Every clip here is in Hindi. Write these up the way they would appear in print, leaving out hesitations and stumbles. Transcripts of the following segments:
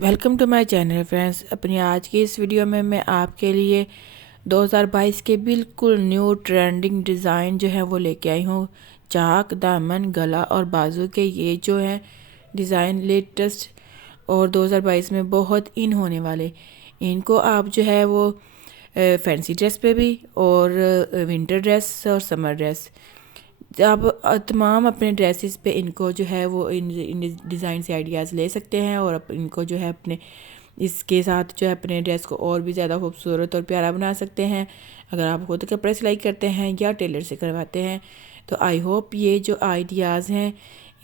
Welcome to my channel friends. अपनी आज की इस वीडियो में मैं आपके लिए 2022 के बिल्कुल न्यू ट्रेंडिंग डिज़ाइन जो है वो लेके आई हूँ। चाक, दामन, गला और बाजू के ये जो है डिज़ाइन लेटेस्ट और 2022 में बहुत इन होने वाले। इनको आप जो है वो फैंसी ड्रेस पे भी और विंटर ड्रेस और समर ड्रेस आप तमाम अपने ड्रेसेस पे इनको जो है वो इन डिज़ाइन से आइडियाज़ ले सकते हैं और इनको जो है अपने इसके साथ जो है अपने ड्रेस को और भी ज़्यादा खूबसूरत और प्यारा बना सकते हैं। अगर आप खुद कपड़े सिलाई करते हैं या टेलर से करवाते हैं तो आई होप ये जो आइडियाज़ हैं,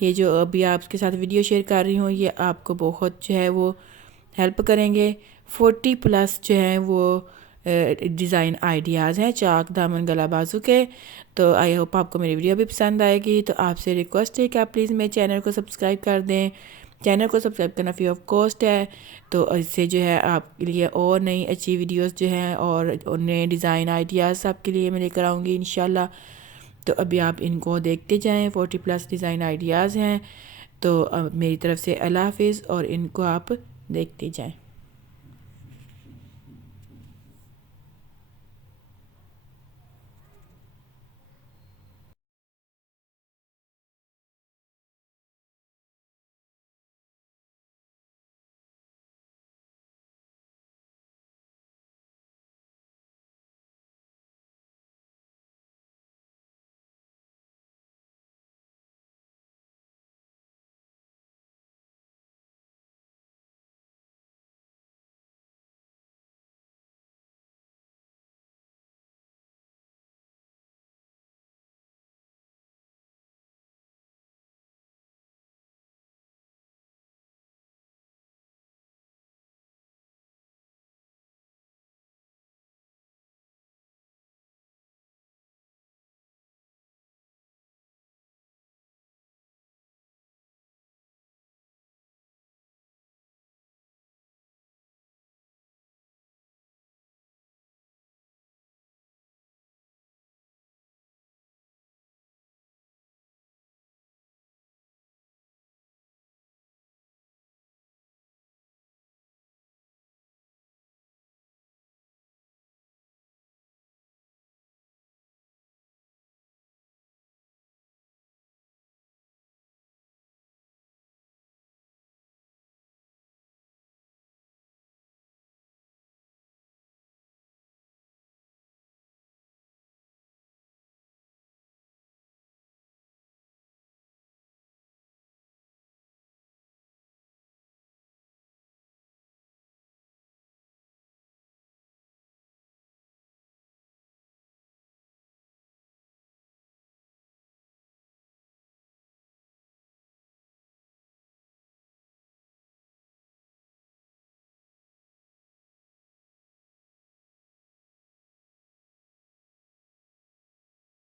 ये जो अभी आपके साथ वीडियो शेयर कर रही हूँ, ये आपको बहुत जो है वो हेल्प करेंगे। 40+ जो है वो डिज़ाइन आइडियाज़ हैं चाक, दामन, गला, बाजू के। तो आई होप आपको मेरी वीडियो भी पसंद आएगी। तो आपसे रिक्वेस्ट है कि आप प्लीज़ मेरे चैनल को सब्सक्राइब कर दें। चैनल को सब्सक्राइब करना फ्री ऑफ कॉस्ट है। तो इससे जो है आपके लिए और नई अच्छी वीडियोस जो हैं और नए डिज़ाइन आइडियाज़ आपके लिए मैं लेकर आऊँगी इंशाल्लाह। तो अभी आप इनको देखते जाएं। 40+ डिज़ाइन आइडियाज़ हैं। तो मेरी तरफ से अल्लाह हाफिज़ और इनको आप देखते जाएं।